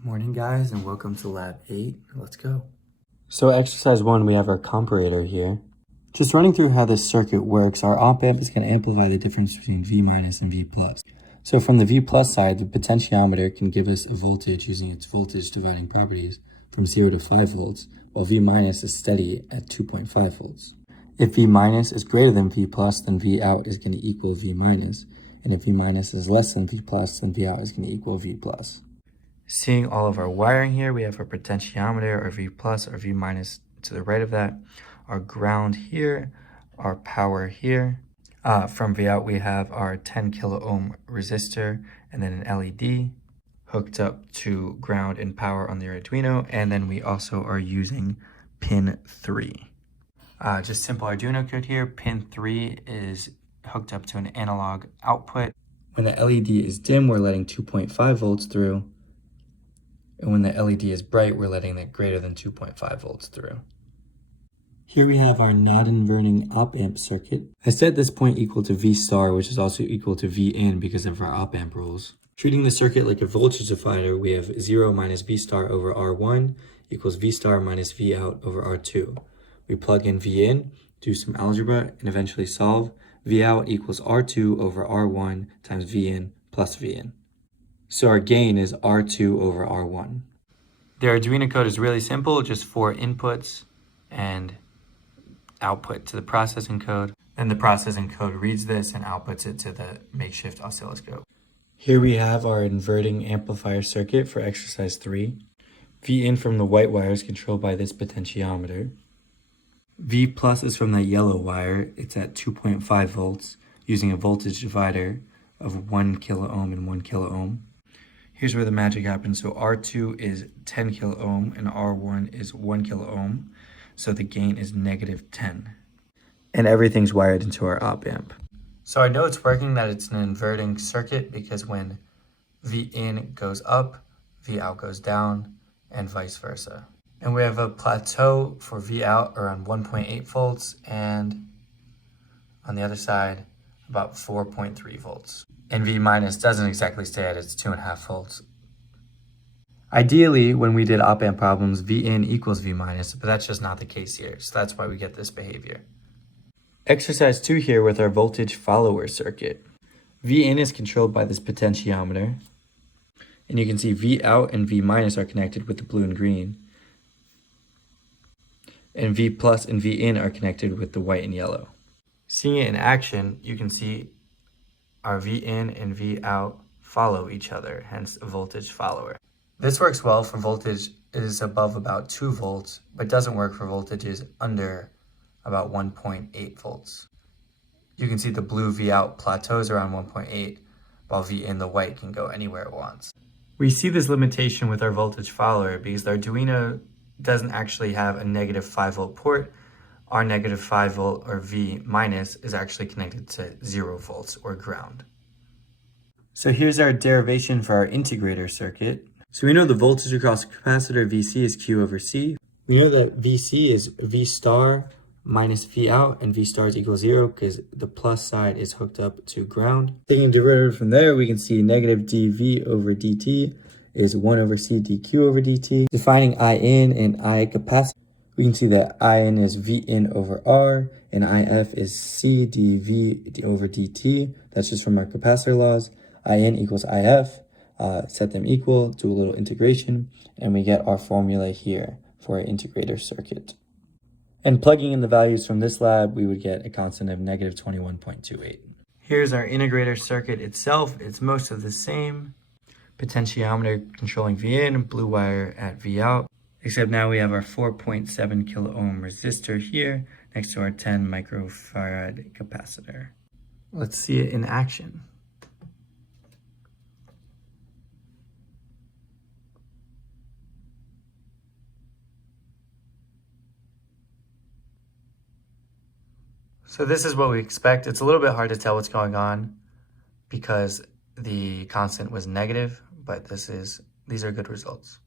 Good morning, guys, and welcome to Lab 8. Let's go. So exercise 1, we have our comparator here. Just running through how this circuit works, our op-amp is going to amplify the difference between V minus and V plus. So from the V plus side, the potentiometer can give us a voltage using its voltage dividing properties from 0 to 5 volts, while V minus is steady at 2.5 volts. If V minus is greater than V plus, then V out is going to equal V minus. And if V minus is less than V plus, then V out is going to equal V plus. Seeing all of our wiring here, we have our potentiometer, our V plus, our V minus to the right of that, our ground here, our power here. From V out, we have our 10 kilo ohm resistor and then an LED hooked up to ground and power on the Arduino. And then we also are using pin 3. Just simple Arduino code here. Pin 3 is hooked up to an analog output. When the LED is dim, we're letting 2.5 volts through. And when the LED is bright, we're letting it greater than 2.5 volts through. Here we have our non-inverting op-amp circuit. I set this point equal to V star, which is also equal to V in because of our op-amp rules. Treating the circuit like a voltage divider, we have 0 minus V star over R1 equals V star minus V out over R2. We plug in V in, do some algebra, and eventually solve. V out equals R2 over R1 times V in plus V in. So our gain is R2 over R1. The Arduino code is really simple, just 4 inputs and output to the processing code. Then the processing code reads this and outputs it to the makeshift oscilloscope. Here we have our inverting amplifier circuit for exercise 3. V in from the white wire is controlled by this potentiometer. V plus is from the yellow wire. It's at 2.5 volts using a voltage divider of 1 kilo ohm and 1 kilo ohm. Here's where the magic happens. So R2 is 10 kilo ohm and R1 is 1 kilo ohm. So the gain is negative 10. And everything's wired into our op-amp. So I know it's working that it's an inverting circuit because when V in goes up, V out goes down, and vice versa. And we have a plateau for V out around 1.8 volts and on the other side about 4.3 volts. And V minus doesn't exactly stay at its 2.5 volts. Ideally, when we did op-amp problems, V in equals V minus, but that's just not the case here. So that's why we get this behavior. Exercise 2 here with our voltage follower circuit. V in is controlled by this potentiometer. And you can see V out and V minus are connected with the blue and green. And V plus and V in are connected with the white and yellow. Seeing it in action, you can see our V in and V out follow each other, hence a voltage follower. This works well for voltage is above about 2 volts, but doesn't work for voltages under about 1.8 volts. You can see the blue V out plateaus around 1.8, while V in the white can go anywhere it wants. We see this limitation with our voltage follower because the Arduino doesn't actually have a negative 5 volt port. Our negative 5 volt or V minus is actually connected to 0 volts or ground. So here's our derivation for our integrator circuit. So we know the voltage across the capacitor VC is Q over C. We know that VC is V star minus V out, and V star is equal to 0 because the plus side is hooked up to ground. Taking a derivative from there, we can see negative dV over dt is 1 over C dQ over dt. Defining I in and I capacitor, we can see that IN is V in over R and IF is C dV over dt. That's just from our capacitor laws. IN equals IF, set them equal, do a little integration, and we get our formula here for our integrator circuit. And plugging in the values from this lab, we would get a constant of negative 21.28. Here's our integrator circuit itself. It's most of the same. Potentiometer controlling V in, blue wire at V out. Except now we have our 4.7 kilo ohm resistor here next to our 10 microfarad capacitor. Let's see it in action. So this is what we expect. It's a little bit hard to tell what's going on because the constant was negative, but these are good results.